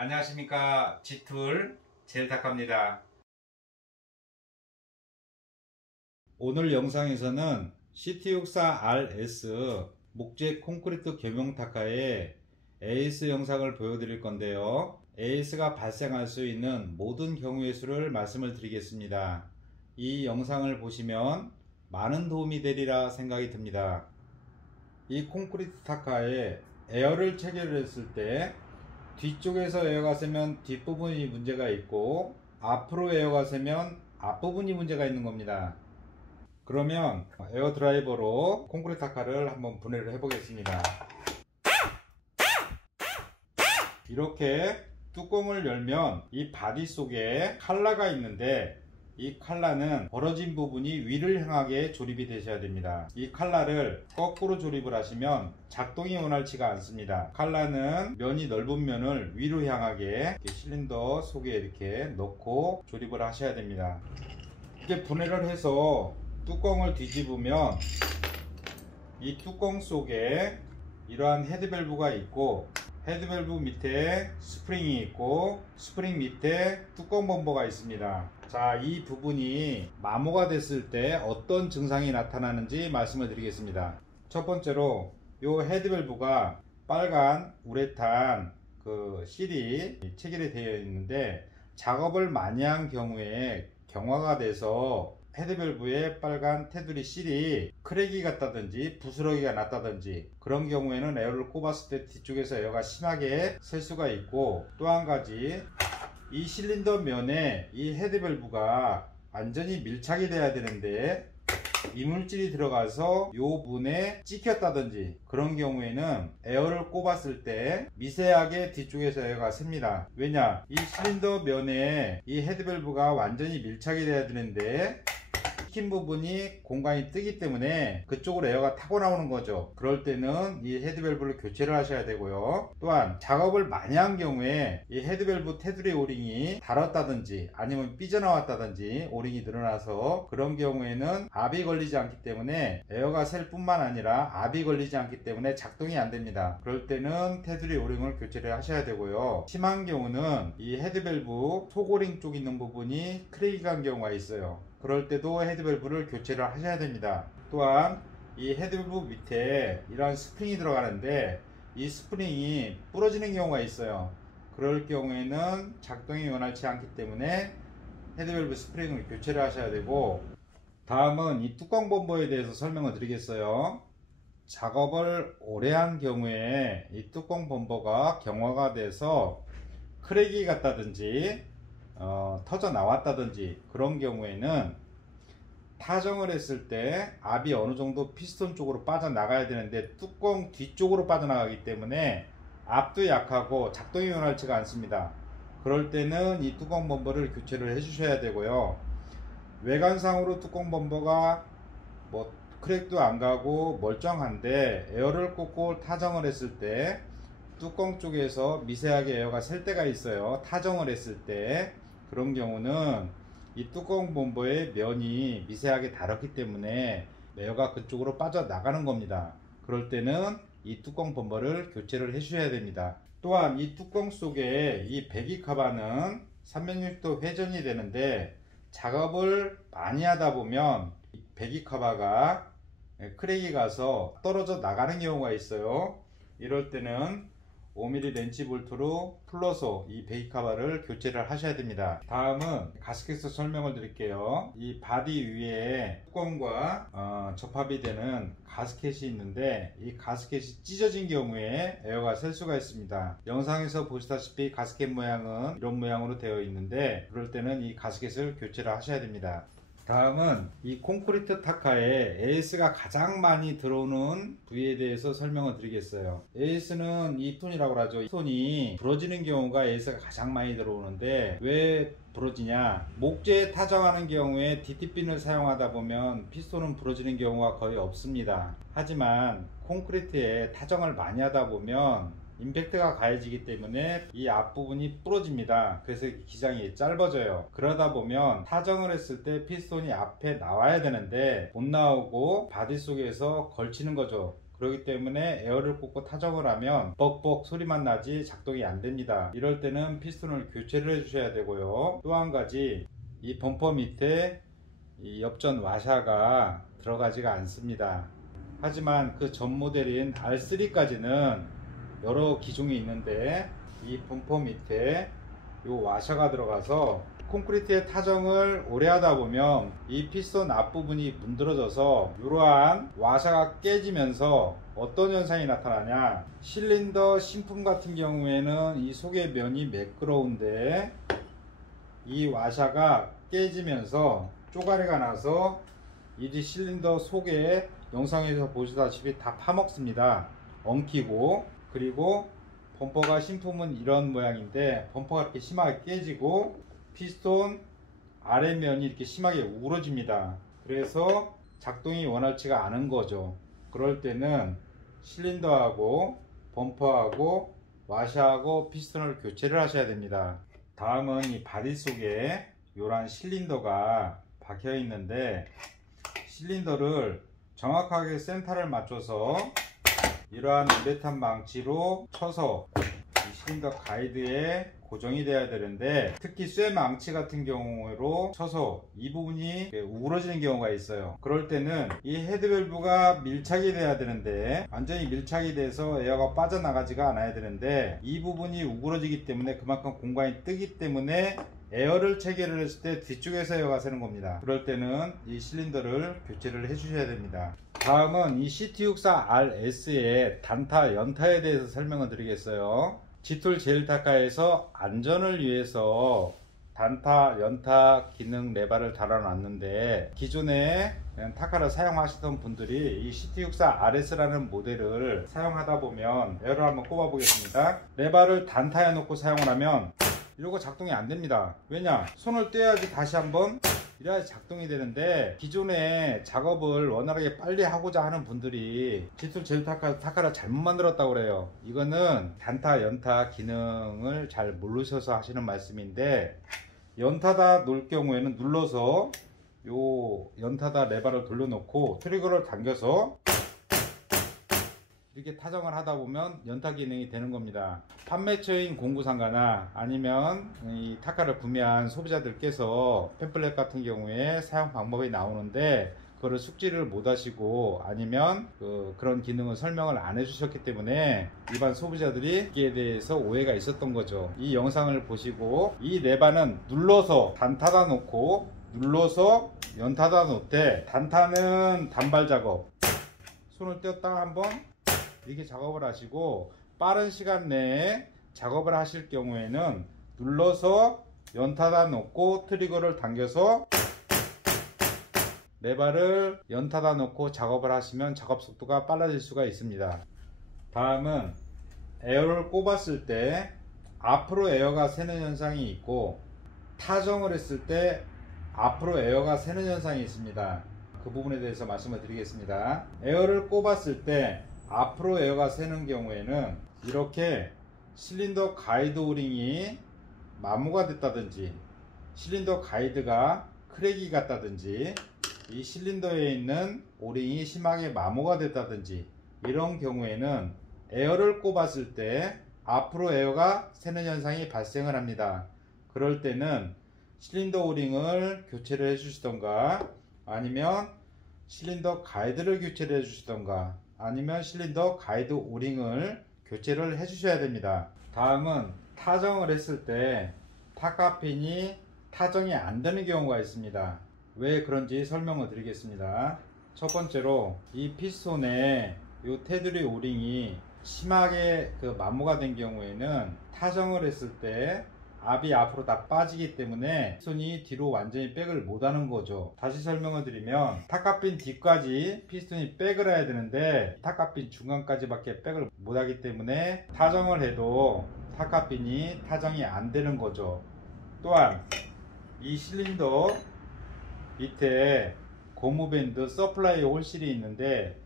안녕하십니까. G툴 젤타카입니다. 오늘 영상에서는 CT64RS 목재 콘크리트 겸용 타카의 AS 영상을 보여드릴 건데요. AS가 발생할 수 있는 모든 경우의 수를 말씀을 드리겠습니다. 이 영상을 보시면 많은 도움이 되리라 생각이 듭니다. 이 콘크리트 타카에 에어를 체결했을 때 뒤쪽에서 에어가 새면 뒷부분이 문제가 있고 앞으로 에어가 새면 앞부분이 문제가 있는 겁니다. 그러면 에어 드라이버로 콘크리트 타카를 한번 분해를 해 보겠습니다. 이렇게 뚜껑을 열면 이 바디 속에 칼라가 있는데 이 칼라는 벌어진 부분이 위를 향하게 조립이 되셔야 됩니다. 이 칼라를 거꾸로 조립을 하시면 작동이 원활치가 않습니다. 칼라는 면이 넓은 면을 위로 향하게 이렇게 실린더 속에 이렇게 넣고 조립을 하셔야 됩니다. 이렇게 분해를 해서 뚜껑을 뒤집으면 이 뚜껑 속에 이러한 헤드밸브가 있고 헤드밸브 밑에 스프링이 있고 스프링 밑에 뚜껑 범버가 있습니다. 자, 이 부분이 마모가 됐을 때 어떤 증상이 나타나는지 말씀을 드리겠습니다. 첫 번째로 이 헤드밸브가 빨간 우레탄 실이 체결이 되어 있는데 작업을 많이 한 경우에 경화가 돼서 헤드밸브에 빨간 테두리 실이 크랙이 갔다든지 부스러기가 났다든지 그런 경우에는 에어를 꼽았을 때 뒤쪽에서 에어가 심하게 셀 수가 있고, 또 한 가지 이 실린더 면에 이 헤드밸브가 완전히 밀착이 돼야 되는데 이물질이 들어가서 요 부분에 찍혔다든지 그런 경우에는 에어를 꼽았을 때 미세하게 뒤쪽에서 에어가 셉니다. 왜냐, 이 실린더 면에 이 헤드밸브가 완전히 밀착이 돼야 되는데 찍힌 부분이 공간이 뜨기 때문에 그쪽으로 에어가 타고 나오는 거죠. 그럴 때는 이 헤드밸브를 교체를 하셔야 되고요. 또한 작업을 많이 한 경우에 이 헤드밸브 테두리 오링이 닳았다든지 아니면 삐져나왔다든지 오링이 늘어나서 그런 경우에는 압이 걸리지 않기 때문에 에어가 셀 뿐만 아니라 압이 걸리지 않기 때문에 작동이 안 됩니다. 그럴 때는 테두리 오링을 교체를 하셔야 되고요. 심한 경우는 이 헤드밸브 속오링 쪽 있는 부분이 크랙이 간 경우가 있어요. 그럴 때도 헤드밸브를 교체를 하셔야 됩니다. 또한 이 헤드밸브 밑에 이러한 스프링이 들어가는데 이 스프링이 부러지는 경우가 있어요. 그럴 경우에는 작동이 원활치 않기 때문에 헤드밸브 스프링을 교체를 하셔야 되고, 다음은 이 뚜껑 범버에 대해서 설명을 드리겠어요. 작업을 오래 한 경우에 이 뚜껑 범버가 경화가 돼서 크랙이 갔다든지 터져 나왔다든지 그런 경우에는 타정을 했을 때 압이 어느 정도 피스톤 쪽으로 빠져나가야 되는데 뚜껑 뒤쪽으로 빠져나가기 때문에 압도 약하고 작동이 원활치가 않습니다. 그럴 때는 이 뚜껑 범버를 교체를 해 주셔야 되고요. 외관상으로 뚜껑 범버가 크랙도 안 가고 멀쩡한데 에어를 꽂고 타정을 했을 때 뚜껑 쪽에서 미세하게 에어가 셀 때가 있어요. 타정을 했을 때 그런 경우는 이 뚜껑 범버의 면이 미세하게 닳았기 때문에 에어가 그쪽으로 빠져나가는 겁니다. 그럴 때는 이 뚜껑 범버를 교체를 해 주셔야 됩니다. 또한 이 뚜껑 속에 이 배기카바는 360도 회전이 되는데 작업을 많이 하다 보면 배기카바가 크랙이 가서 떨어져 나가는 경우가 있어요. 이럴 때는 5mm 렌치 볼트로 풀러서 이 배기카바를 교체를 하셔야 됩니다. 다음은 가스켓 설명을 드릴게요. 이 바디 위에 뚜껑과 접합이 되는 가스켓이 있는데 이 가스켓이 찢어진 경우에 에어가 셀 수가 있습니다. 영상에서 보시다시피 가스켓 모양은 이런 모양으로 되어 있는데 그럴 때는 이 가스켓을 교체를 하셔야 됩니다. 다음은 이 콘크리트 타카에 AS가 가장 많이 들어오는 부위에 대해서 설명을 드리겠어요. AS는 이 피스톤이라고 하죠. 피스톤이 부러지는 경우가 AS가 가장 많이 들어오는데 왜 부러지냐, 목재에 타정하는 경우에 DT핀을 사용하다 보면 피스톤은 부러지는 경우가 거의 없습니다. 하지만 콘크리트에 타정을 많이 하다 보면 임팩트가 가해지기 때문에 이 앞부분이 부러집니다. 그래서 기장이 짧아져요. 그러다 보면 타정을 했을 때 피스톤이 앞에 나와야 되는데 못 나오고 바디 속에서 걸치는 거죠. 그렇기 때문에 에어를 꽂고 타정을 하면 뻑뻑 소리만 나지 작동이 안 됩니다. 이럴 때는 피스톤을 교체를 해 주셔야 되고요. 또 한 가지, 이 범퍼 밑에 이 옆전 와샤가 들어가지가 않습니다. 하지만 그 전 모델인 R3까지는 여러 기종이 있는데 이 범퍼 밑에 요 와샤가 들어가서 콘크리트의 타정을 오래 하다 보면 이 피스톤 앞부분이 문드러져서 이러한 와샤가 깨지면서 어떤 현상이 나타나냐, 실린더 신품 같은 경우에는 이 속의 면이 매끄러운데 이 와샤가 깨지면서 쪼가리가 나서 이 실린더 속에 영상에서 보시다시피 다 파먹습니다. 엉키고. 그리고 범퍼가 신품은 이런 모양인데 범퍼가 이렇게 심하게 깨지고 피스톤 아래면이 이렇게 심하게 우러집니다. 그래서 작동이 원활치가 않은 거죠. 그럴 때는 실린더하고 범퍼하고 와샤하고 피스톤을 교체를 하셔야 됩니다. 다음은 이 바디 속에 이러한 실린더가 박혀 있는데 실린더를 정확하게 센터를 맞춰서 이러한 우레탄 망치로 쳐서 이 실린더 가이드에 고정이 돼야 되는데, 특히 쇠 망치 같은 경우로 쳐서 이 부분이 우러지는 경우가 있어요. 그럴 때는 이 헤드밸브가 밀착이 돼야 되는데 완전히 밀착이 돼서 에어가 빠져나가지가 않아야 되는데 이 부분이 우그러지기 때문에 그만큼 공간이 뜨기 때문에 에어를 체결을 했을 때 뒤쪽에서 에어가 새는 겁니다. 그럴 때는 이 실린더를 교체를 해 주셔야 됩니다. 다음은 이 CT64RS의 단타 연타에 대해서 설명을 드리겠어요. G툴 제일타카에서 안전을 위해서 단타, 연타 기능 레바를 달아놨는데 기존에 타카를 사용하시던 분들이 이 CT64RS라는 모델을 사용하다 보면 에어를 한번 꼽아 보겠습니다. 레바를 단타에 놓고 사용을 하면 이러고 작동이 안 됩니다. 왜냐? 손을 떼야지 다시 한번 이래야 작동이 되는데 기존에 작업을 원활하게 빨리 하고자 하는 분들이 G툴 제일타카를 잘못 만들었다고 그래요. 이거는 단타, 연타 기능을 잘 모르셔서 하시는 말씀인데, 연타다 놓을 경우에는 눌러서 요 연타다 레바를 돌려놓고 트리거를 당겨서 이렇게 타정을 하다 보면 연타 기능이 되는 겁니다. 판매처인 공구상가나 아니면 이 타카를 구매한 소비자들께서 팸플렛 같은 경우에 사용 방법이 나오는데 그거를 숙지를 못 하시고 아니면 그런 기능을 설명을 안 해주셨기 때문에 일반 소비자들이 이에 대해서 오해가 있었던 거죠. 이 영상을 보시고 이 레바는 눌러서 단타다 놓고 눌러서 연타다 놓되, 단타는 단발 작업, 손을 떼었다가 한번 이렇게 작업을 하시고 빠른 시간 내에 작업을 하실 경우에는 눌러서 연타다 놓고 트리거를 당겨서 레바를 연타다 놓고 작업을 하시면 작업 속도가 빨라질 수가 있습니다. 다음은 에어를 꼽았을 때 앞으로 에어가 새는 현상이 있고 타정을 했을 때 앞으로 에어가 새는 현상이 있습니다. 그 부분에 대해서 말씀을 드리겠습니다. 에어를 꼽았을 때 앞으로 에어가 새는 경우에는 이렇게 실린더 가이드 오링이 마모가 됐다든지 실린더 가이드가 크랙이 갔다든지 이 실린더에 있는 오링이 심하게 마모가 됐다든지 이런 경우에는 에어를 꼽았을 때 앞으로 에어가 새는 현상이 발생을 합니다. 그럴 때는 실린더 오링을 교체를 해 주시던가 아니면 실린더 가이드를 교체를 해 주시던가 아니면 실린더 가이드 오링을 교체를 해 주셔야 됩니다. 다음은 타정을 했을 때 타카핀이 타정이 안 되는 경우가 있습니다. 왜 그런지 설명을 드리겠습니다. 첫 번째로 이 피스톤에 이 테두리 오링이 심하게 마모가 된 경우에는 타정을 했을 때 압이 앞으로 다 빠지기 때문에 피스톤이 뒤로 완전히 백을 못하는 거죠. 다시 설명을 드리면 타카핀 뒤까지 피스톤이 백을 해야 되는데 타카핀 중간까지 밖에 백을 못하기 때문에 타정을 해도 타카핀이 타정이 안 되는 거죠. 또한 이 실린더 밑에 고무 밴드 서플라이 홀실이 있는데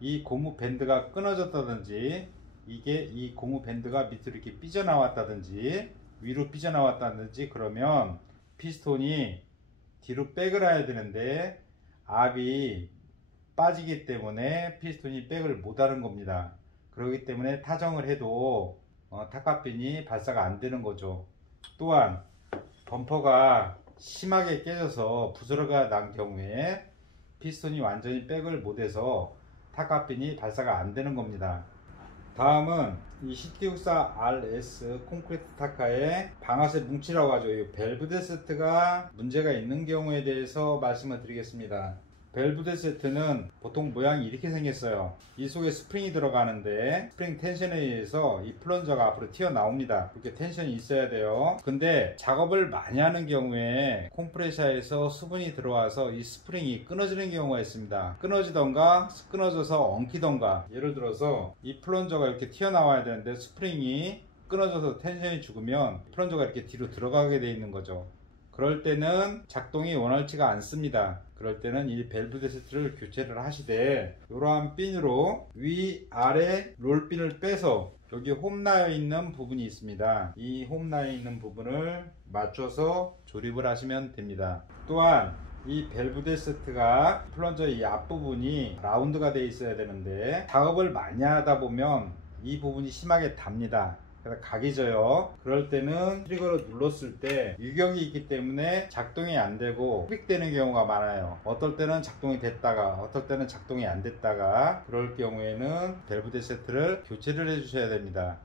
이 고무 밴드가 끊어졌다든지 이 고무 밴드가 밑으로 이렇게 삐져나왔다든지 위로 삐져나왔다든지 그러면 피스톤이 뒤로 백을 해야 되는데 압이 빠지기 때문에 피스톤이 백을 못하는 겁니다. 그렇기 때문에 타정을 해도 탑값핀이 발사가 안 되는 거죠. 또한 범퍼가 심하게 깨져서 부스러기가 난 경우에 피스톤이 완전히 백을 못해서 탑값핀이 발사가 안 되는 겁니다. 다음은 이 CT64 RS 콘크리트 타카의 방아쇠 뭉치라고 하죠. 이 밸브드 세트가 문제가 있는 경우에 대해서 말씀을 드리겠습니다. 밸브드 세트는 보통 모양이 이렇게 생겼어요. 이 속에 스프링이 들어가는데 스프링 텐션에 의해서 이 플런저가 앞으로 튀어나옵니다. 이렇게 텐션이 있어야 돼요. 근데 작업을 많이 하는 경우에 컴프레셔에서 수분이 들어와서 이 스프링이 끊어지는 경우가 있습니다. 끊어지던가 끊어져서 엉키던가, 예를 들어서 이 플런저가 이렇게 튀어나와야 되는데 스프링이 끊어져서 텐션이 죽으면 플런저가 이렇게 뒤로 들어가게 되어 있는 거죠. 그럴 때는 작동이 원활치가 않습니다. 그럴 때는 이 밸브드 세트를 교체를 하시되, 이러한 핀으로 위아래 롤핀을 빼서 여기 홈나여 있는 부분이 있습니다. 이 홈나여 있는 부분을 맞춰서 조립을 하시면 됩니다. 또한 이 밸브드 세트가 플런저 이 앞부분이 라운드가 되어 있어야 되는데 작업을 많이 하다 보면 이 부분이 심하게 답니다. 그래서 각이 져요. 그럴 때는 트리거를 눌렀을 때 유격이 있기 때문에 작동이 안 되고 흡입되는 경우가 많아요. 어떨 때는 작동이 됐다가 어떨 때는 작동이 안 됐다가, 그럴 경우에는 밸브드 세트를 교체를 해 주셔야 됩니다.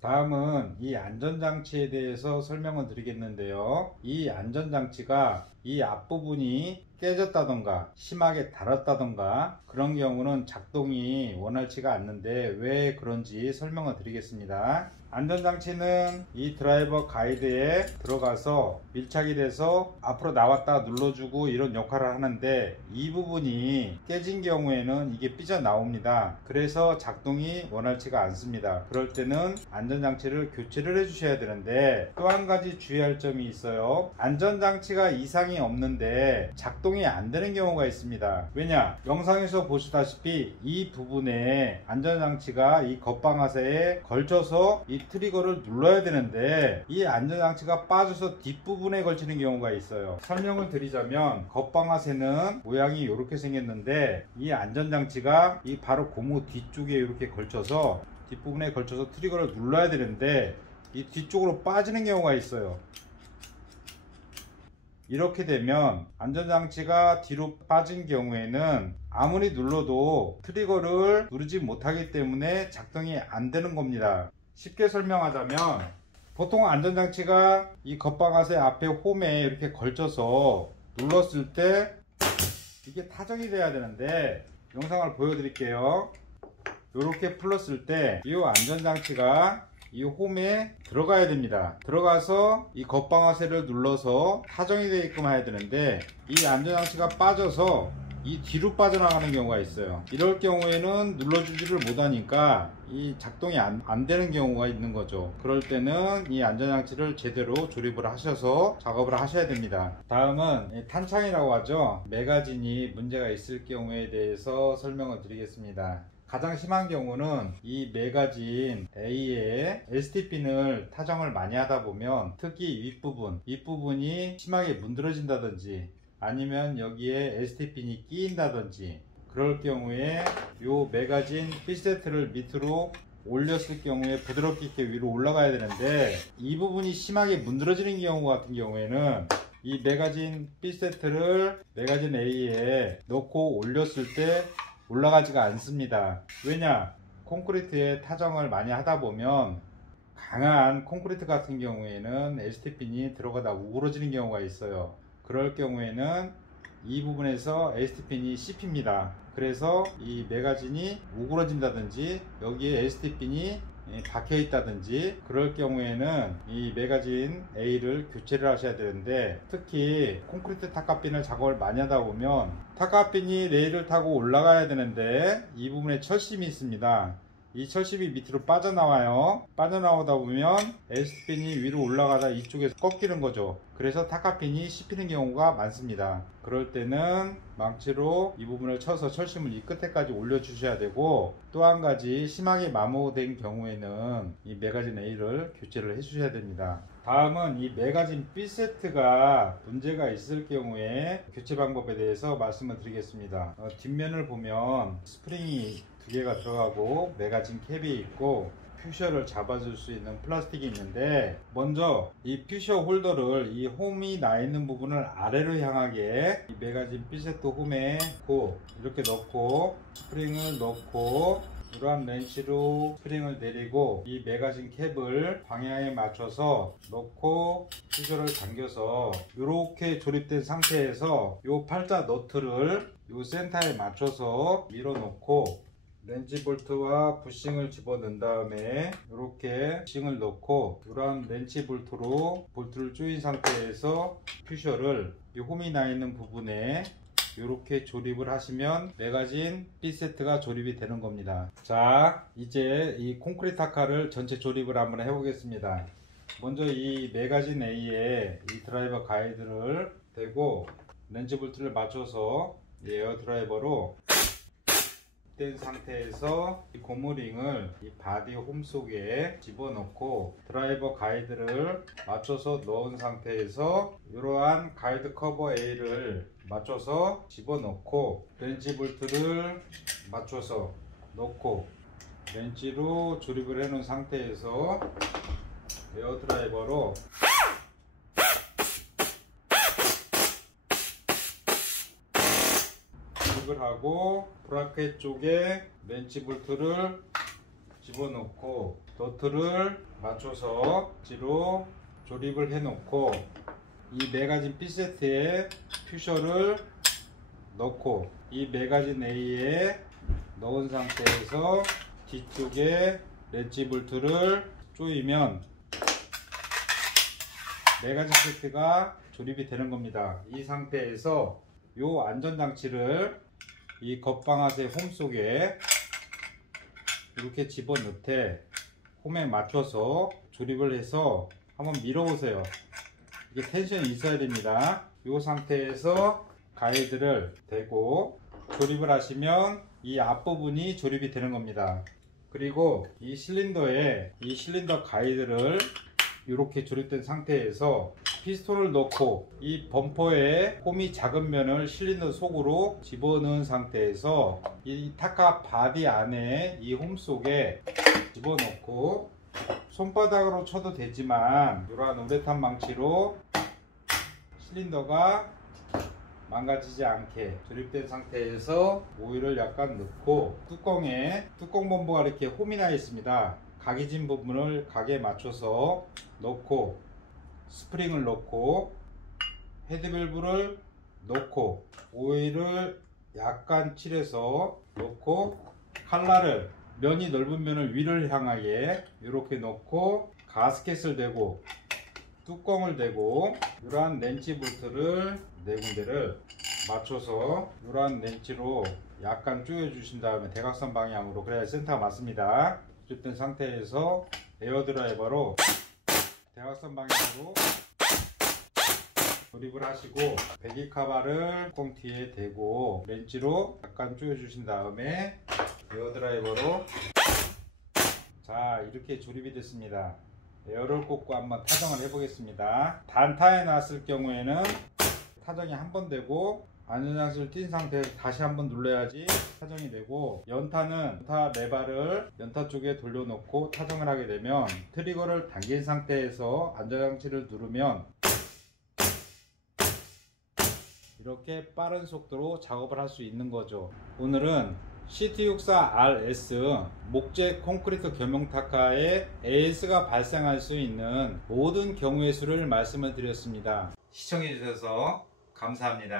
다음은 이 안전장치에 대해서 설명을 드리겠는데요. 이 안전장치가 이 앞부분이 깨졌다던가 심하게 닳았다던가 그런 경우는 작동이 원활치가 않는데 왜 그런지 설명을 드리겠습니다. 안전장치는 이 드라이버 가이드에 들어가서 밀착이 돼서 앞으로 나왔다 눌러주고 이런 역할을 하는데, 이 부분이 깨진 경우에는 이게 삐져나옵니다. 그래서 작동이 원활치가 않습니다. 그럴 때는 안전장치를 교체를 해 주셔야 되는데, 또 한 가지 주의할 점이 있어요. 안전장치가 이상이 없는데 작동이 안 되는 경우가 있습니다. 왜냐? 영상에서 보시다시피 이 부분에 안전장치가 이 겉방아쇠에 걸쳐서 이 트리거를 눌러야 되는데 이 안전장치가 빠져서 뒷부분에 걸치는 경우가 있어요. 설명을 드리자면, 겉방아쇠는 모양이 이렇게 생겼는데 이 안전장치가 이 바로 고무 뒤쪽에 이렇게 걸쳐서 뒷부분에 걸쳐서 트리거를 눌러야 되는데 이 뒤쪽으로 빠지는 경우가 있어요. 이렇게 되면 안전장치가 뒤로 빠진 경우에는 아무리 눌러도 트리거를 누르지 못하기 때문에 작동이 안 되는 겁니다. 쉽게 설명하자면, 보통 안전장치가 이 겉방아쇠 앞에 홈에 이렇게 걸쳐서 눌렀을 때 이게 타정이 돼야 되는데, 영상을 보여드릴게요. 이렇게 풀었을 때 이 안전장치가 이 홈에 들어가야 됩니다. 들어가서 이 겉방아쇠를 눌러서 타정이 되게끔 해야 되는데 이 안전장치가 빠져서 이 뒤로 빠져나가는 경우가 있어요. 이럴 경우에는 눌러주지를 못하니까 이 작동이 안 되는 경우가 있는 거죠. 그럴 때는 이 안전장치를 제대로 조립을 하셔서 작업을 하셔야 됩니다. 다음은 탄창이라고 하죠. 매거진이 문제가 있을 경우에 대해서 설명을 드리겠습니다. 가장 심한 경우는 이 매거진 A에 ST핀을 타정을 많이 하다 보면, 특히 윗부분이 심하게 문드러진다든지 아니면 여기에 ST핀이 끼인다든지, 그럴 경우에 요 매거진 B세트를 밑으로 올렸을 경우에 부드럽게 이렇게 위로 올라가야 되는데, 이 부분이 심하게 문드러지는 경우 같은 경우에는 이 매거진 B세트를 매거진 A에 넣고 올렸을 때 올라가지가 않습니다. 왜냐? 콘크리트에 타정을 많이 하다 보면 강한 콘크리트 같은 경우에는 ST핀이 들어가다 우그러지는 경우가 있어요. 그럴 경우에는 이 부분에서 ST핀이 씹힙니다. 그래서 이 매거진이 우그러진다든지 여기에 ST핀이 박혀 있다든지, 그럴 경우에는 이 매거진 A를 교체를 하셔야 되는데, 특히 콘크리트 탑값핀을 작업을 많이 하다 보면 탑값핀이 레일을 타고 올라가야 되는데 이 부분에 철심이 있습니다. 이 철심이 밑으로 빠져나와요. 빠져나오다 보면 에스트핀이 위로 올라가다 이쪽에서 꺾이는 거죠. 그래서 타카핀이 씹히는 경우가 많습니다. 그럴 때는 망치로 이 부분을 쳐서 철심을 이 끝에까지 올려 주셔야 되고, 또 한 가지 심하게 마모된 경우에는 이 매거진 A를 교체를 해 주셔야 됩니다. 다음은 이 매거진 B 세트가 문제가 있을 경우에 교체 방법에 대해서 말씀을 드리겠습니다. 뒷면을 보면 스프링이 2개가 들어가고 매거진 캡이 있고 퓨셔를 잡아줄 수 있는 플라스틱이 있는데, 먼저 이 퓨셔 홀더를 이 홈이 나 있는 부분을 아래로 향하게 이 매거진 B 세트 홈에 이렇게 넣고 스프링을 넣고 이러한 렌치로 스프링을 내리고 이 매거진 캡을 방향에 맞춰서 넣고 퓨셔를 당겨서 이렇게 조립된 상태에서 이 팔자 너트를 이 센터에 맞춰서 밀어 놓고 렌치 볼트와 부싱을 집어넣은 다음에 이렇게 부싱을 넣고 이러한 렌치 볼트로 볼트를 조인 상태에서 퓨셔를 이 홈이 나 있는 부분에 이렇게 조립을 하시면 매거진 B 세트가 조립이 되는 겁니다. 자, 이제 이 콘크리트 타카를 전체 조립을 한번 해보겠습니다. 먼저 이 매거진 A에 이 드라이버 가이드를 대고 렌치 볼트를 맞춰서 이 에어 드라이버로 된 상태에서 이 고무링을 이 바디 홈 속에 집어넣고 드라이버 가이드를 맞춰서 넣은 상태에서 이러한 가이드 커버 A를 맞춰서 집어넣고 렌치 볼트를 맞춰서 넣고 렌치로 조립을 해 놓은 상태에서 에어 드라이버로 조립을 하고 브라켓 쪽에 렌치 볼트를 집어넣고 너트를 맞춰서 지로 조립을 해 놓고 이 매거진 B 세트에 퓨셔를 넣고 이 매거진 A에 넣은 상태에서 뒤쪽에 렌치 볼트를 조이면 매거진 세트가 조립이 되는 겁니다. 이 상태에서 이 안전장치를 이 겉방아쇠 홈 속에 이렇게 집어넣되 홈에 맞춰서 조립을 해서 한번 밀어 보세요. 이게 텐션이 있어야 됩니다. 이 상태에서 가이드를 대고 조립을 하시면 이 앞부분이 조립이 되는 겁니다. 그리고 이 실린더에 이 실린더 가이드를 이렇게 조립된 상태에서 피스톤을 넣고 이 범퍼의 홈이 작은 면을 실린더 속으로 집어넣은 상태에서 이 타카 바디 안에 이 홈 속에 집어넣고 손바닥으로 쳐도 되지만 이러한 우레탄 망치로 실린더가 망가지지 않게 조립된 상태에서 오일을 약간 넣고 뚜껑에 뚜껑 범퍼가 이렇게 홈이 나 있습니다. 각이진 부분을 각에 맞춰서 넣고 스프링을 넣고 헤드밸브를 넣고 오일을 약간 칠해서 넣고 칼날을 면이 넓은 면을 위를 향하게 이렇게 넣고 가스켓을 대고 뚜껑을 대고 이러한 렌치 볼트를 네 군데를 맞춰서 이러한 렌치로 약간 조여 주신 다음에 대각선 방향으로, 그래야 센터가 맞습니다. 조립된 상태에서 에어 드라이버로 대각선 방향으로 조립을 하시고 배기 카바를 뚜껑 뒤에 대고 렌치로 약간 조여 주신 다음에 에어 드라이버로, 자, 이렇게 조립이 됐습니다. 에어를 꽂고 한번 타정을 해 보겠습니다. 단타에 놨을 경우에는 타정이 한 번 되고 안전장치를 띈 상태에서 다시 한번 눌러야지 타정이 되고, 연타는 연타 레바를 연타 쪽에 돌려놓고 타정을 하게 되면 트리거를 당긴 상태에서 안전장치를 누르면 이렇게 빠른 속도로 작업을 할 수 있는 거죠. 오늘은 CT64RS 목재 콘크리트 겸용 타카에 AS가 발생할 수 있는 모든 경우의 수를 말씀을 드렸습니다. 시청해 주셔서 감사합니다.